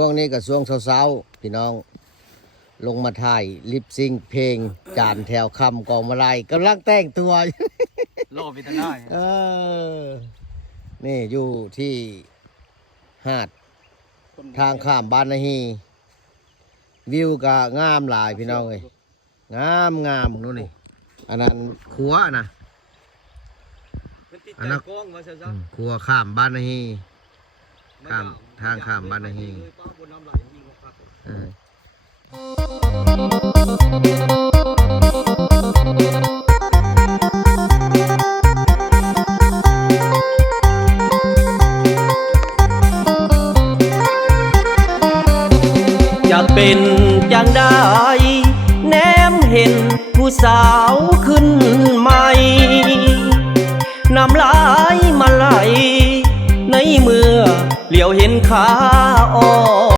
ช่วงนี้กับช่วงเช้าๆพี่น้องลงมาถ่ายลิปซิงเพลงจานแถวคำกองมาลัยกำลังแต่งตัว โลวิตาได้ นี่อยู่ที่หาดทางข้ามบ้านนาฮีวิวก็งามหลายพี่น้องเลยงามนู่นนี่อันนั้นขัวนะอันนั้นขัวข้ามบ้านนาฮีข้ามทางข้ามบ้านนาฮีจะเป็นจังได้แนมเห็นผู้สาวขึ้นใหม่น้ำลายมาไหลในเมื่อเหลียวเห็นขาอ่อ